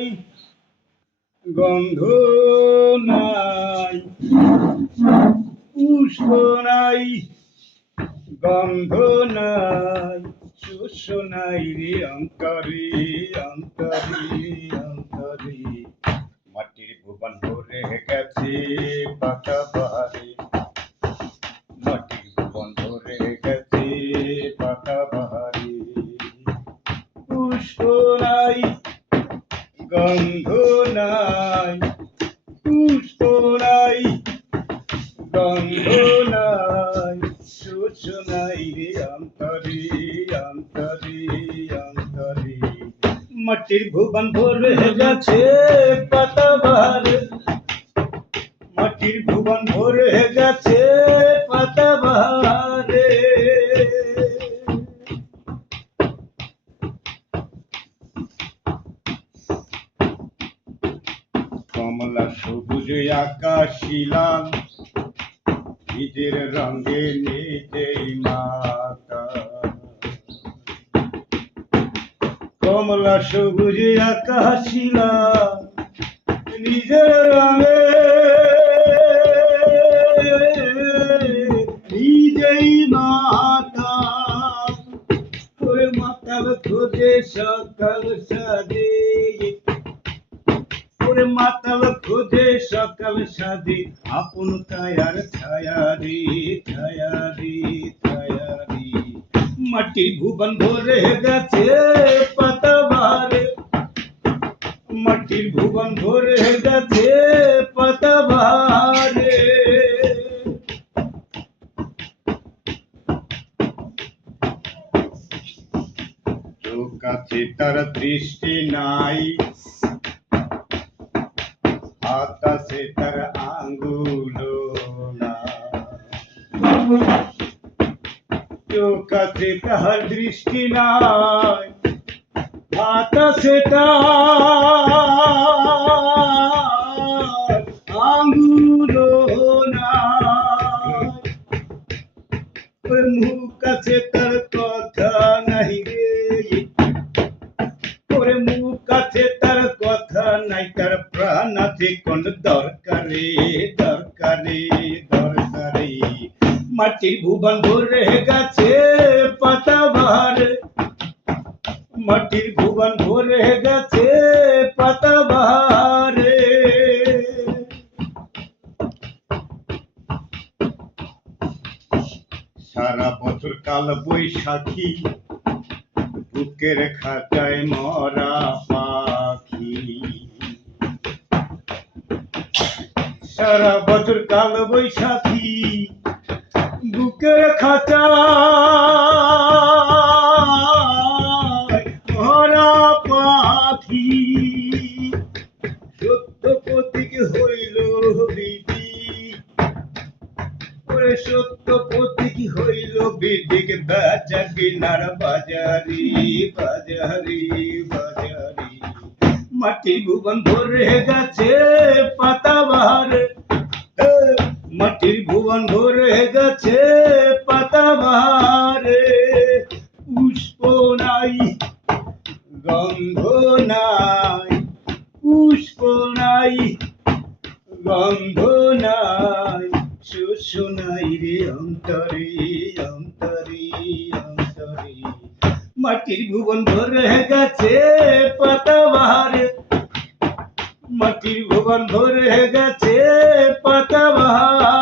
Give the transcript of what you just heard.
নাই, গন্ধ নাই, পুষ্প নাই, গন্ধ নাই, শস্য নাই রে অন্তরে অন্তরে অন্তরে। মাটির ভুবন ভরে গেছে পাতা বাহারে। মাটির ভুবন ভরে গেছে পাতা বাহারে। মাটির ভুবন ভরে গেছে পাতা বাহারে মাটির ভুবন ভরে গেছে পাতা বাহারে কমলা সবুজ আকাশ লাল নিজের রঙে নিজেই মাতা। কমলা, সবুজ, আকাশ লাল নিজের রঙে নিজেই মাতা। ওরে মাতাল খোঁজে সকাল সাদে ওরে মাতাল খোঁজে সকাল সাদে আপন কায়ার ছায়া রে ছায়া মাটির ভুবন ভরে গেছে পাতা বাহারে। মাটির ভুবন ভরে গেছে পাতা বাহারে। চোখ আছে তার দৃষ্টি নাই। হাত আছে তার আঙ্গুল না চোখ আছে তাহার দৃষ্টি নাই হাত আছে তার আঙ্গুল নাই ওর মুখ আছে তার কথা কোন দরকারে দরকারে দরকারে। মাটির ভুবন ভরে গেছে পাতা বাহারে। মাটির ভুবন ভরে গেছে পাতা সারা বছর কাল বৈশাখী বুকের খাঁচায় মরা। সারা বছর কাল বৈশাখী বুকের খাঁচা মরা পাখি। সত্য প্রতীক হইল বিধি ওরে সত্য প্রতীক হইল বিদিক। বেচা কিনার বাজারি বাজারি। ভুবন ভরে গেছে পাতা বাহারে এ, মাটির ভুবন ভরে গেছে পাতা বাহারে পুষ্প নাই গন্ধ নাই পুষ্প নাই গন্ধ নাই শস্য রে অন্তরে অন্তরে অন্তরে। মাটির ভুবন ভরে গেছে পাতা মাটির ভুবন ভরে গেছে পাতা বাহার